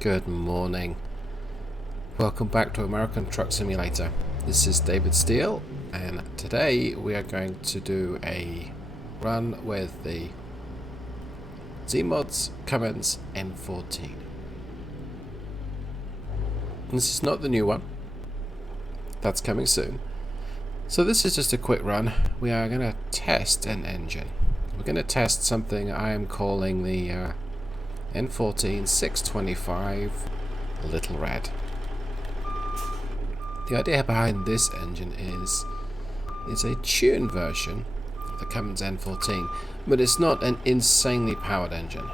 Good morning. Welcome back to American Truck Simulator. This is David Steele, and today we are going to do a run with the Zeemods Cummins N14. This is not the new one. That's coming soon. So this is just a quick run. We are going to test an engine. We're going to test something I am calling the N14 625 Little Red. The idea behind this engine is it's a tuned version of the Cummins N14, but it's not an insanely powered engine.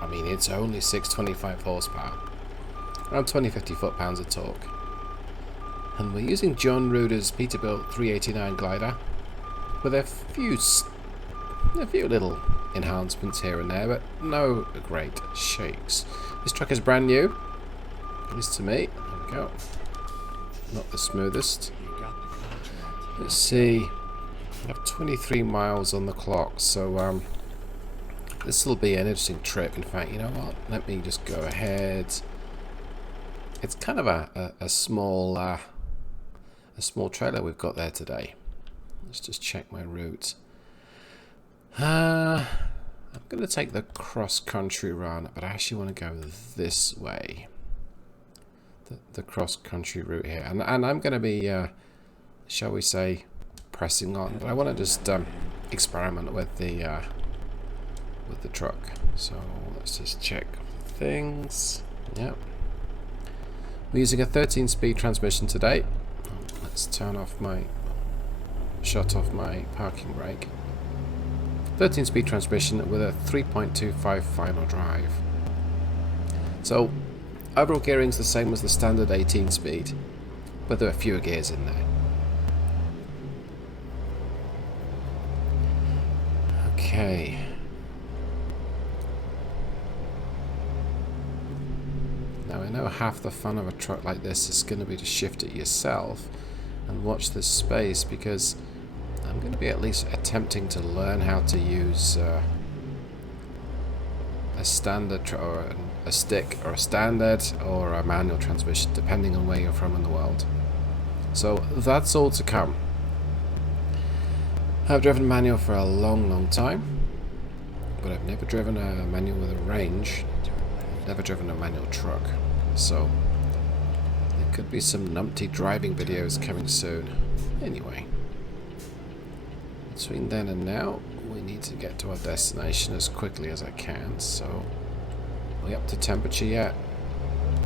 I mean, it's only 625 horsepower, around 20-50 foot-pounds of torque. And we're using John Ruder's Peterbilt 389 glider with a few little enhancements here and there, but no great shakes. This truck is brand new, at least to me. There we go. Not the smoothest. Let's see. I have 23 miles on the clock, so this will be an interesting trip. In fact, you know what? Let me just go ahead. It's kind of a small trailer we've got there today. Let's just check my route. I'm going to take the cross-country run, but I actually want to go this way. The cross-country route here. And I'm going to be, shall we say, pressing on. But I want to just experiment with the truck. So let's just check things. Yep. We're using a 13-speed transmission today. Let's turn off my... shut off my parking brake. 13-speed transmission with a 3.25 final drive. So overall gearing is the same as the standard 18-speed, but there are fewer gears in there. Okay. Now I know half the fun of a truck like this is going to be to shift it yourself and watch this space, because I'm going to be at least attempting to learn how to use a standard or a stick or a standard or a manual transmission, depending on where you're from in the world. So that's all to come. I've driven manual for a long time, but I've never driven a manual with a range. I've never driven a manual truck, so there could be some numpty driving videos coming soon. Anyway, between then and now, we need to get to our destination as quickly as I can. So, are we up to temperature yet?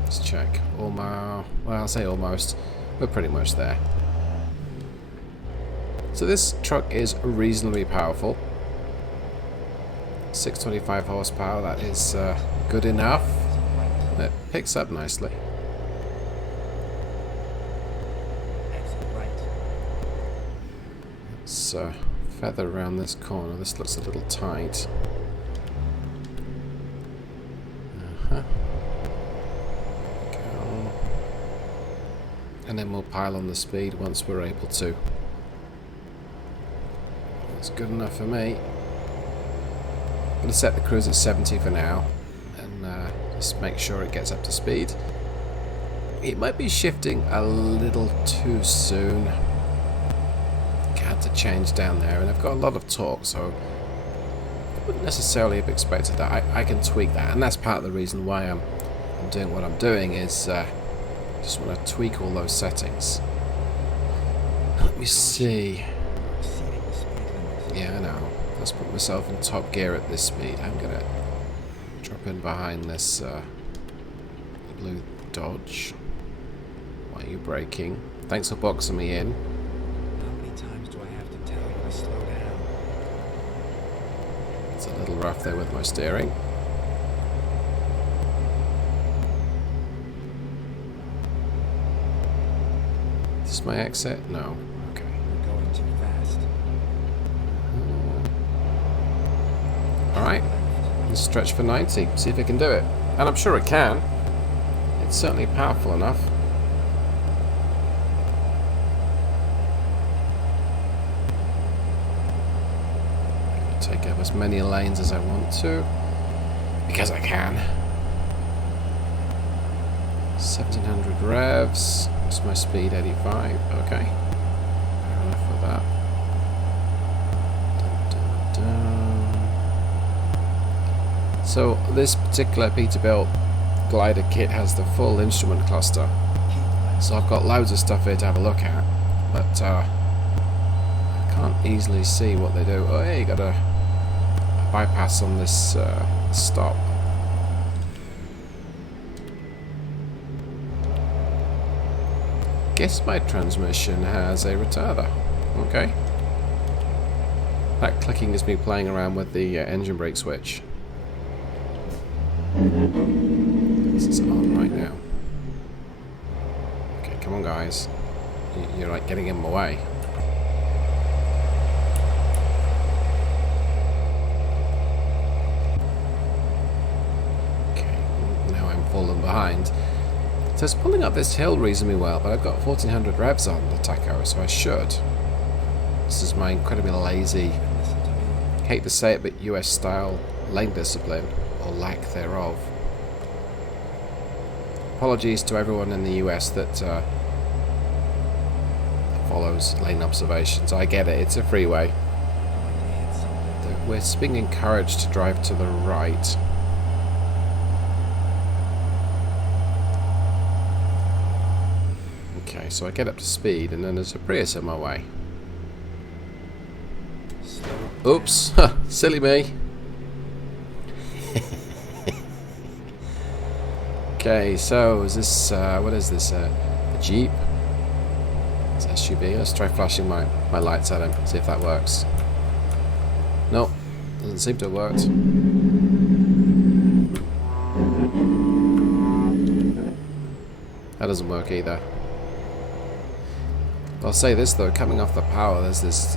Let's check. Well, I'll say almost. We're pretty much there. So this truck is reasonably powerful. 625 horsepower, that is good enough. It picks up nicely. Let's feather around this corner. This looks a little tight. Go. And then we'll pile on the speed once we're able to. That's good enough for me. I'm going to set the cruise at 70 for now, and just make sure it gets up to speed. It might be shifting a little too soon. To change down there, and I've got a lot of torque, so I wouldn't necessarily have expected that. I can tweak that, and that's part of the reason why I'm doing what I'm doing, is just want to tweak all those settings. Let me see. Yeah, I know. Let's put myself in top gear at this speed. I'm gonna drop in behind this blue Dodge. Why are you braking? Thanks for boxing me in. It's a little rough there with my steering. Is this my exit? No. Okay. You're going too fast. Alright. Let's stretch for 90. See if it can do it. And I'm sure it can. It's certainly powerful enough. Take up as many lanes as I want to, because I can. 1700 revs. What's my speed? 85. Okay. Fair enough with that. Dun, dun, dun. So this particular Peterbilt glider kit has the full instrument cluster. So I've got loads of stuff here to have a look at, but I can't easily see what they do. Oh, yeah, you got a bypass on this stop. Guess my transmission has a retarder. Okay. That clicking is me playing around with the engine brake switch. This is on right now. Okay, come on guys. You're like getting in my way. Okay, now I'm falling behind. So it's pulling up this hill reasonably well, but I've got 1400 revs on the tacho, so I should. This is my incredibly lazy, hate to say it, but US style lane discipline, or lack thereof. Apologies to everyone in the US that follows lane observations. I get it, it's a freeway. We're being encouraged to drive to the right. Okay, so I get up to speed and then there's a Prius in my way. Oops, silly me. Okay, so is this, what is this, a Jeep? It's an SUV. Let's try flashing my lights at him, see if that works. Nope, doesn't seem to have worked. That doesn't work either. I'll say this though, coming off the power, there's this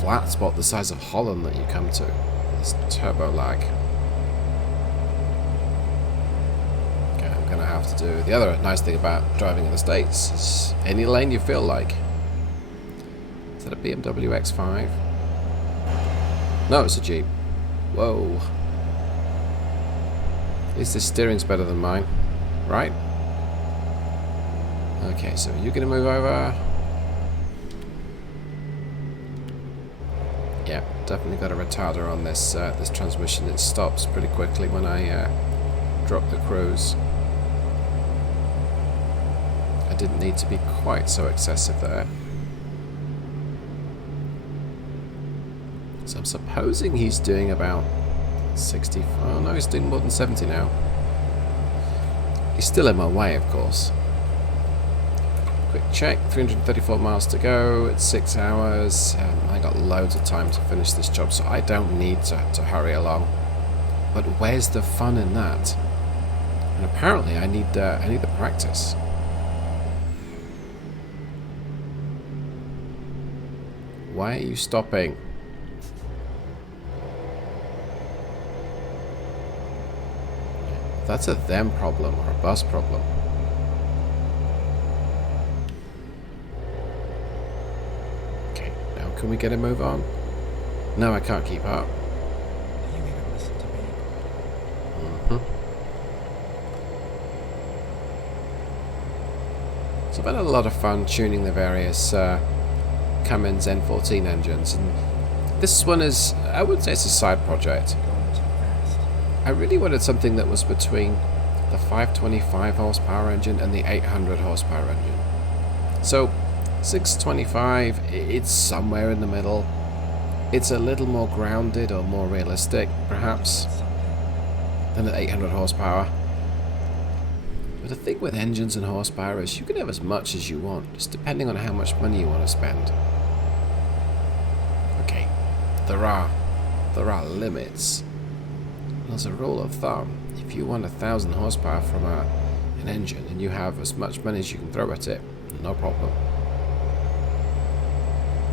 flat spot the size of Holland that you come to. This turbo lag. Okay, I'm gonna have to do. The other nice thing about driving in the States is any lane you feel like. Is that a BMW X5? No, it's a Jeep. Whoa. At least the steering's better than mine, right? Okay, so you're gonna move over. Yeah, definitely got a retarder on this this transmission. It stops pretty quickly when I drop the cruise. I didn't need to be quite so excessive there. So I'm supposing he's doing about 60. Oh no, he's doing more than 70 now. He's still in my way, of course. Quick check, 334 miles to go, it's 6 hours. I got loads of time to finish this job, so I don't need to hurry along. But where's the fun in that? And apparently I need the practice. Why are you stopping? That's a them problem or a bus problem. Okay, now can we get a move on? No, I can't keep up. You need to listen to me. So I've had a lot of fun tuning the various Cummins N14 engines, and this one is, I would say it's a side project. Going too fast. I really wanted something that was between the 525 horsepower engine and the 800 horsepower engine. So 625, it's somewhere in the middle. It's a little more grounded or more realistic, perhaps, than the 800 horsepower. But the thing with engines and horsepower is you can have as much as you want, just depending on how much money you want to spend. Okay, there are limits. As a rule of thumb, if you want 1,000 horsepower from an engine and you have as much money as you can throw at it, no problem.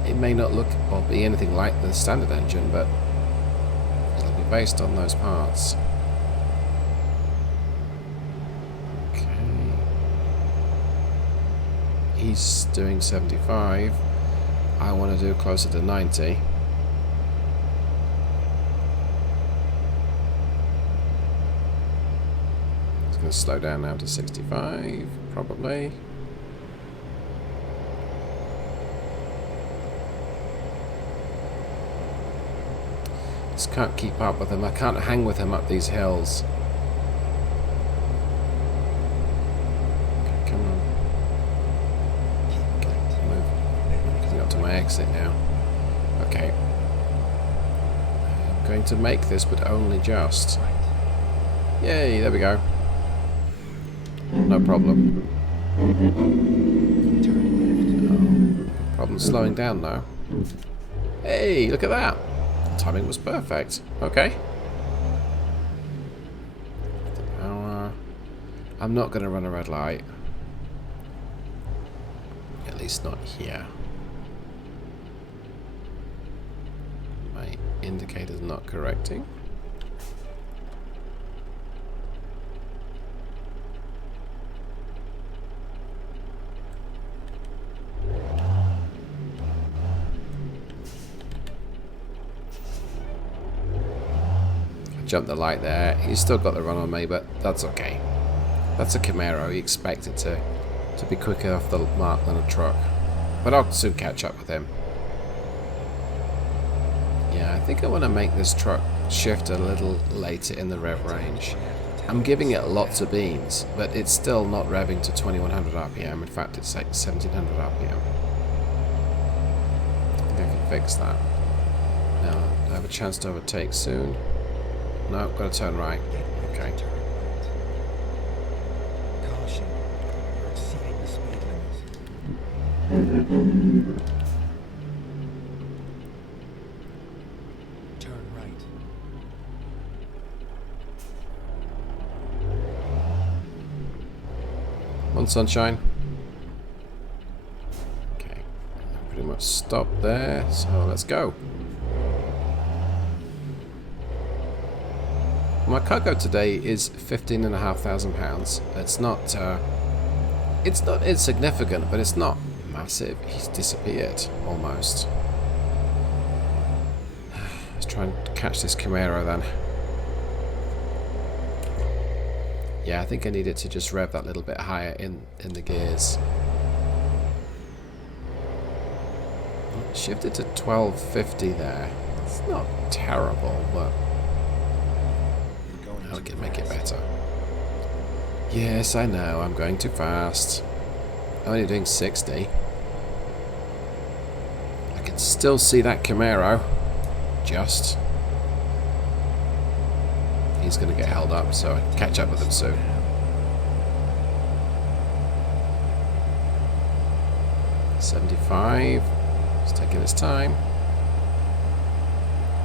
It may not look or be anything like the standard engine, but it'll be based on those parts. Okay. He's doing 75. I want to do closer to 90. going to slow down now to 65, probably. Just can't keep up with him. I can't hang with him up these hills. Okay, come on. Okay, move. I'm coming up to my exit now. Okay. I'm going to make this, but only just. Yay, there we go. No problem. No problem slowing down though. Hey, look at that. The timing was perfect. Okay. The power. I'm not going to run a red light. At least not here. My indicator's not correcting. Jump the light there. He's still got the run on me, but that's okay. That's a Camaro. You expect it to be quicker off the mark than a truck. But I'll soon catch up with him. Yeah, I think I want to make this truck shift a little later in the rev range. I'm giving it lots of beans, but it's still not revving to 2100 RPM. In fact, it's like 1700 RPM. I think I can fix that. Now, I have a chance to overtake soon. No, got to turn right. Okay. Caution, you're exceeding the speed limit. Turn right. One sunshine. Okay. Pretty much stopped there, so let's go. My cargo today is £15,500. It's not insignificant, but it's not massive. He's disappeared almost. Let's try and catch this Camaro then. Yeah, I think I needed to just rev that little bit higher in the gears. Shifted to 1250 there. It's not terrible, but I can make it better. Yes, I know, I'm going too fast. I'm only doing 60. I can still see that Camaro. Just. He's going to get held up, so I can catch up with him soon. $75. It's taking its time.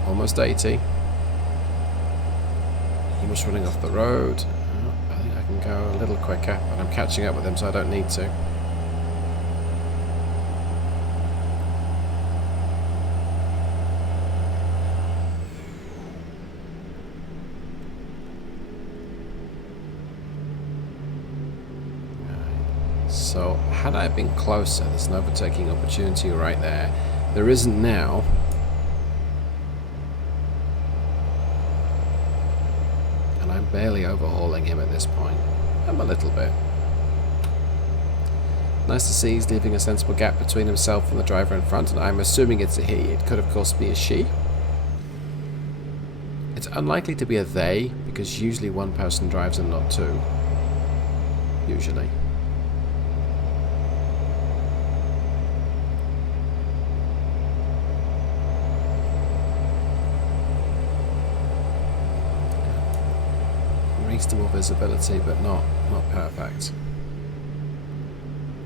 Almost 80. Almost running off the road. Oh, I think I can go a little quicker, but I'm catching up with him, so I don't need to. So, had I been closer, there's an overtaking opportunity right there. There isn't now. I'm barely overhauling him at this point. I'm a little bit. Nice to see he's leaving a sensible gap between himself and the driver in front, and I'm assuming it's a he. It could of course be a she. It's unlikely to be a they, because usually one person drives and not two. Usually. Reasonable visibility, but not perfect.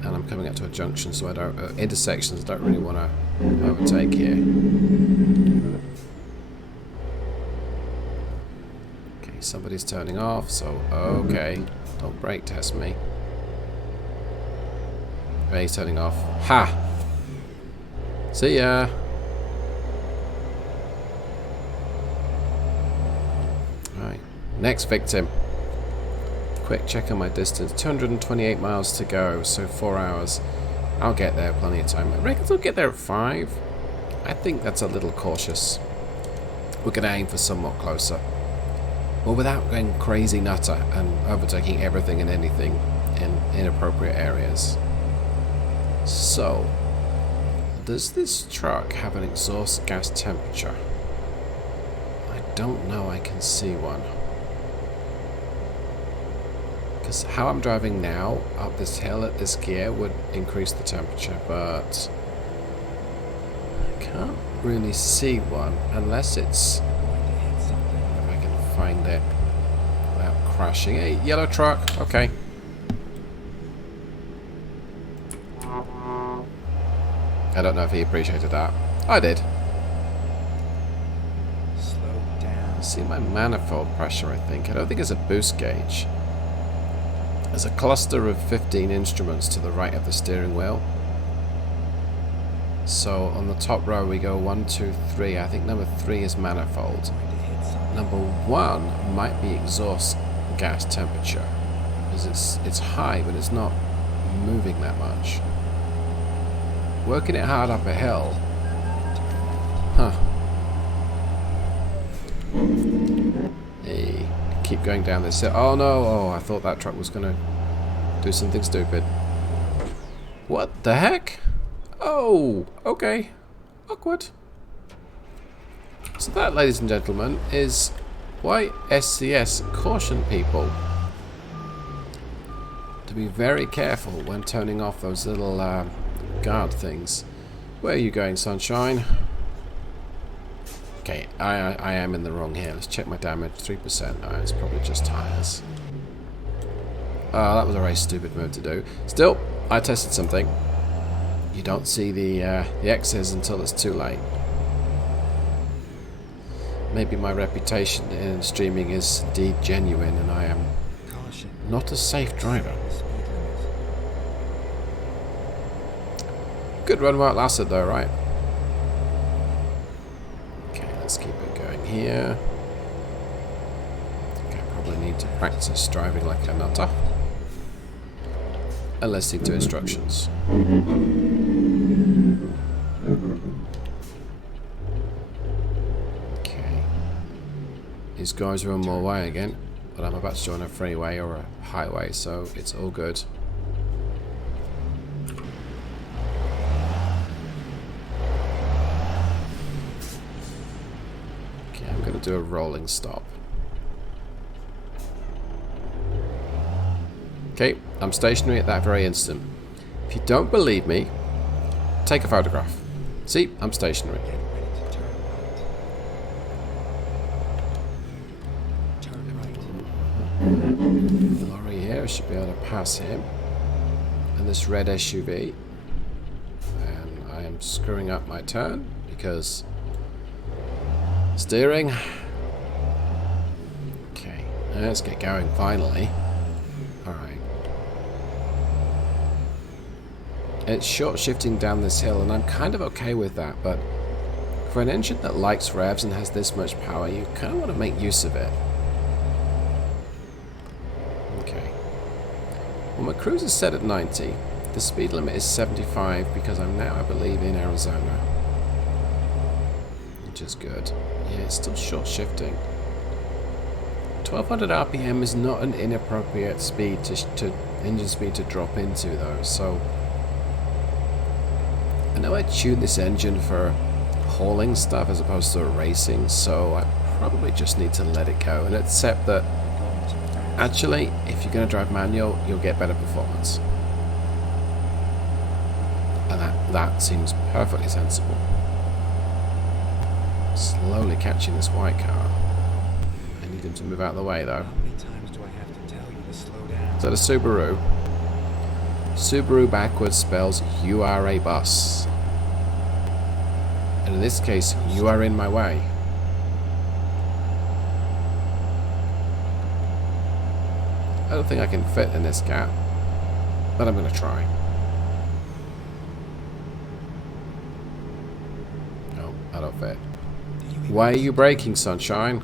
And I'm coming up to a junction, so I don't intersections. I don't really want to overtake here. Okay, somebody's turning off, so okay, don't brake test me. Okay, he's turning off. Ha! See ya. Right, next victim. Quick check on my distance. 228 miles to go, so 4 hours. I'll get there, plenty of time. I reckon I'll get there at 5. I think that's a little cautious. We're going to aim for somewhat closer. but without going crazy nutter and overtaking everything and anything in inappropriate areas. So, does this truck have an exhaust gas temperature? I don't know, I can see one. Because how I'm driving now, up this hill at this gear would increase the temperature, but I can't really see one unless it's, if I can find it without crashing. Hey, yellow truck, okay. I don't know if he appreciated that. I did. Slow down. See my manifold pressure, I think. I don't think it's a boost gauge. There's a cluster of 15 instruments to the right of the steering wheel. So on the top row we go 1, 2, 3. I think number 3 is manifold. Number 1 might be exhaust gas temperature. Because it's high, but it's not moving that much. Working it hard up a hill. Huh. Hey, keep going down this hill. Oh no, oh, I thought that truck was gonna do something stupid. What the heck? Oh, okay. Awkward. So that, ladies and gentlemen, is why SCS caution people to be very careful when turning off those little guard things. Where are you going, sunshine? Okay, I am in the wrong here. Let's check my damage. 3%. Oh, it's probably just tires. Oh, that was a very stupid move to do. Still, I tested something. You don't see the X's until it's too late. Maybe my reputation in streaming is indeed genuine and I am not a safe driver. Good run while it lasted though, right? Okay, let's keep it going here. Okay, I probably need to practice driving like a nutter. And listening to instructions. Okay. These guys are on my way again, but I'm about to join a freeway or a highway, so it's all good. Okay, I'm going to do a rolling stop. Okay, I'm stationary at that very instant. If you don't believe me, take a photograph. See, I'm stationary. Get ready to turn right. The lorry here, I should be able to pass him. And this red SUV. And I am screwing up my turn because steering. Okay, let's get going finally. Alright. It's short shifting down this hill and I'm kind of okay with that, but for an engine that likes revs and has this much power, you kind of want to make use of it. Okay. Well, my cruise is set at 90. The speed limit is 75 because I'm now, I believe, in Arizona. Which is good. Yeah, it's still short shifting. 1200 RPM is not an inappropriate speed to engine speed to drop into though, so I know I tuned this engine for hauling stuff as opposed to racing, so I probably just need to let it go and accept that actually, if you're going to drive manual, you'll get better performance. And that seems perfectly sensible. Slowly catching this white car. I need him to move out of the way though. How many times do I have to tell you to slow down? Is that a Subaru? Subaru backwards spells you are a bus. And in this case, you are in my way. I don't think I can fit in this gap, but I'm going to try. No, I don't fit. Why are you braking, sunshine?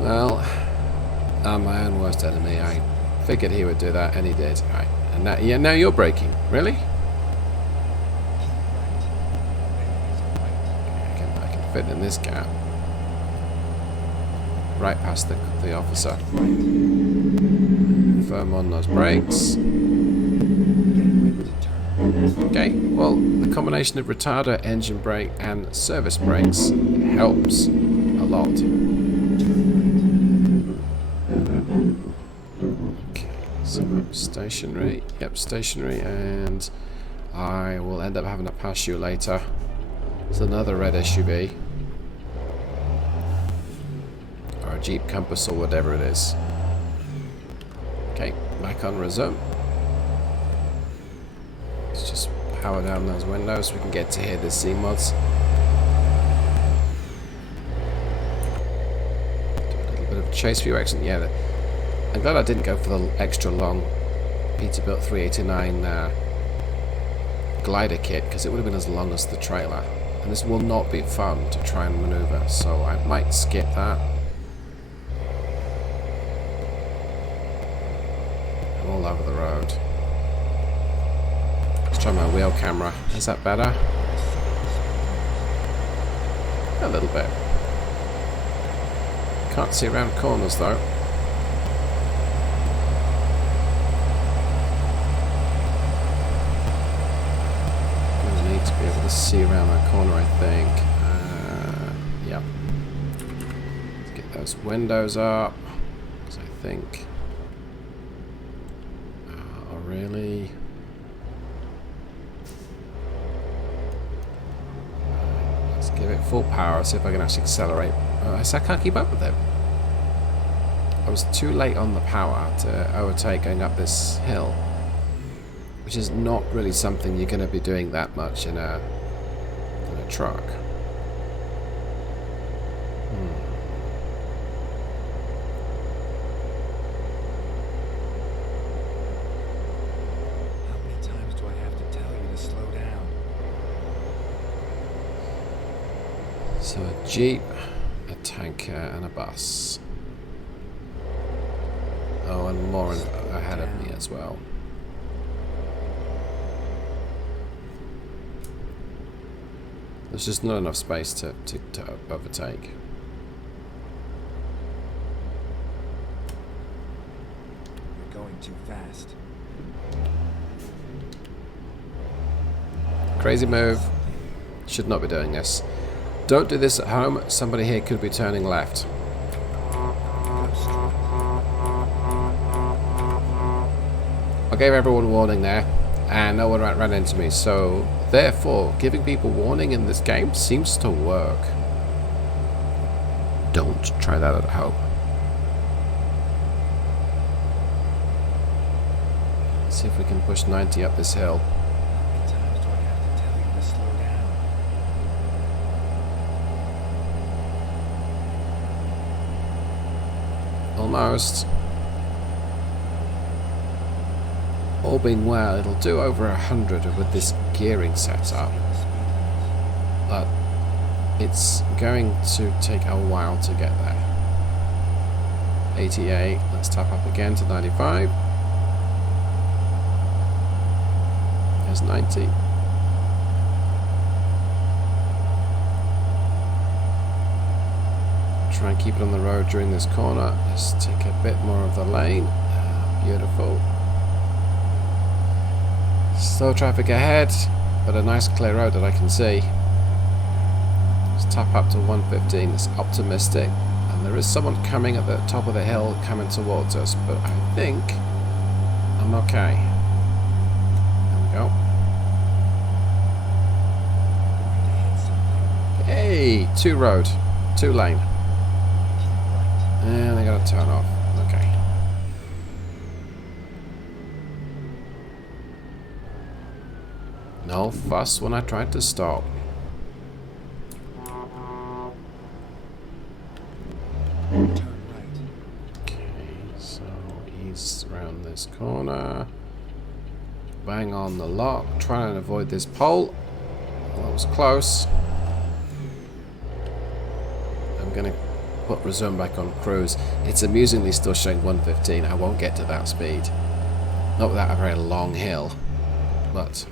Well, I'm my own worst enemy. I figured he would do that, and he did. Right. And now, yeah, now you're braking. Really? fit in this gap. Right past the officer. Firm on those brakes. Okay, well, the combination of retarder, engine brake, and service brakes helps a lot. Okay, so stationary. Yep, stationary, and I will end up having to pass you later. It's another red SUV. Or a Jeep Compass or whatever it is. Okay, back on resume. Let's just power down those windows so we can get to hear the Zeemods. Do a little bit of chase view action. Yeah, I'm glad I didn't go for the extra long Peterbilt 389 glider kit, because it would have been as long as the trailer. And this will not be fun to try and maneuver, so I might skip that. I'm all over the road. Let's try my wheel camera. Is that better? A little bit. Can't see around corners though. Need to be able to see around that corner, I think. Yeah. Let's get those windows up. Because I think. Oh, really? Let's give it full power. See if I can actually accelerate. I can't keep up with it. I was too late on the power to overtake going up this hill. Which is not really something you're going to be doing that much in a truck. How many times do I have to tell you to slow down? So a Jeep, a tanker, and a bus. Oh, and more ahead of me as well. There's just not enough space to overtake. You're going too fast. Crazy move. Should not be doing this. Don't do this at home. Somebody here could be turning left. I gave everyone warning there, and no one ran into me, so therefore giving people warning in this game seems to work. Don't try that at home. Let's see if we can push 90 up this hill. How many times do I have to tell you to slow down? Almost. All being well, it'll do over 100 with this gearing setup, but it's going to take a while to get there. 88, let's tap up again to 95. There's 90. Try and keep it on the road during this corner. Just take a bit more of the lane. Beautiful. Slow traffic ahead, but a nice clear road that I can see. Let's tap up to 115. It's optimistic, and there is someone coming at the top of the hill coming towards us, but I think I'm okay. There we go. Hey, 2 road, 2 lane. And I gotta turn off. Okay. No fuss when I tried to stop. Turn right. Okay, so he's around this corner. Bang on the lock. Trying to avoid this pole. Well, that was close. I'm gonna put resume back on cruise. It's amusingly still showing 115. I won't get to that speed. Not without a very long hill, but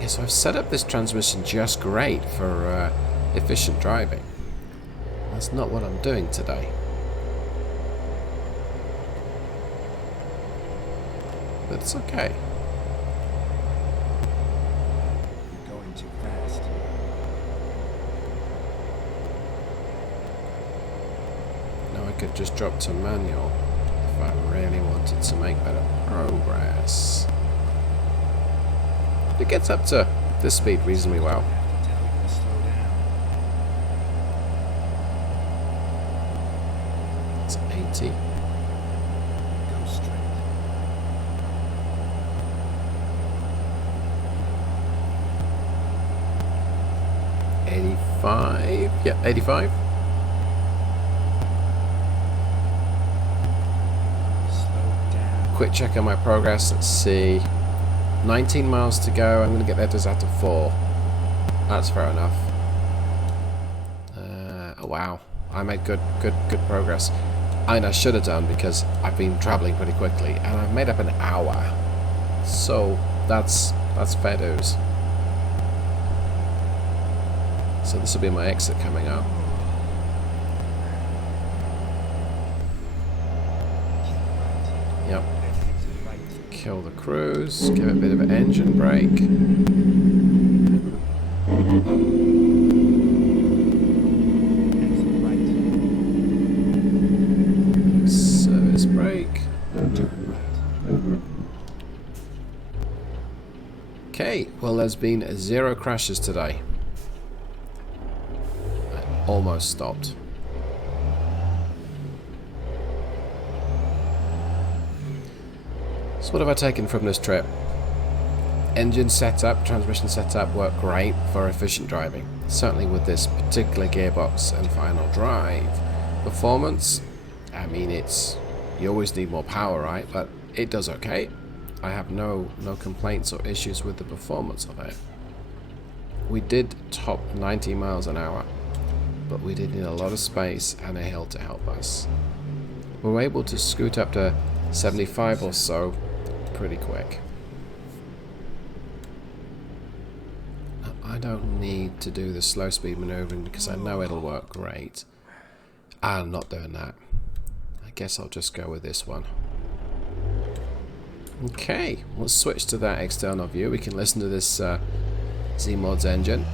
Yeah, so I've set up this transmission just great for efficient driving. That's not what I'm doing today. But it's okay. You're going too fast. Now I could just drop to manual if I really wanted to make better progress. It gets up to this speed reasonably well. I have to tell you to slow down. It's 80. Go straight. Yeah, 85. Slow down. Quick check on my progress. Let's see. 19 miles to go. I'm going to get there just after 4. That's fair enough. Oh, wow. I made good progress. I should have done because I've been traveling pretty quickly, and I've made up an hour. So that's fair dues. So this will be my exit coming up. Yep. Kill the cruise. Give it a bit of an engine brake. Service brake. Okay, well there's been 0 crashes today. I almost stopped. So what have I taken from this trip? Engine setup, transmission setup work great for efficient driving. Certainly with this particular gearbox and final drive. Performance, I mean you always need more power, right? But it does okay. I have no complaints or issues with the performance of it. We did top 90 miles an hour, but we did need a lot of space and a hill to help us. We were able to scoot up to 75 or so pretty quick. I don't need to do the slow speed maneuvering because I know it'll work great. I'm not doing that. I guess I'll just go with this one. Okay, let's switch to that external view. We can listen to this Zeemods engine.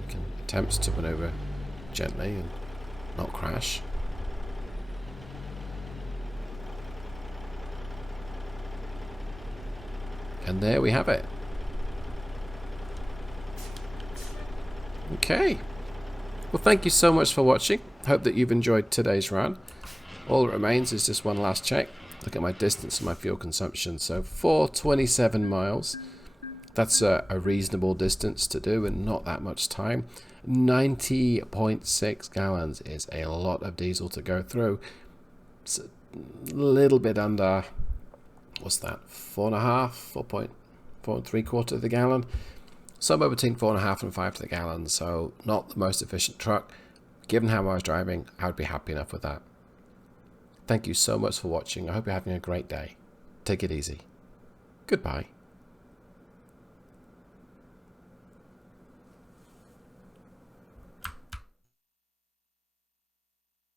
We can attempt to maneuver gently and not crash. And there we have it. Okay. Well, thank you so much for watching. Hope that you've enjoyed today's run. All that remains is just one last check. Look at my distance and my fuel consumption. So 427 miles. That's a reasonable distance to do and not that much time. 90.6 gallons is a lot of diesel to go through. It's a little bit under, what's that, 4.3 of the gallon. Somewhere between 4.5 and 5 to the gallon. So not the most efficient truck. Given how I was driving, I would be happy enough with that. Thank you so much for watching. I hope you're having a great day. Take it easy. Goodbye.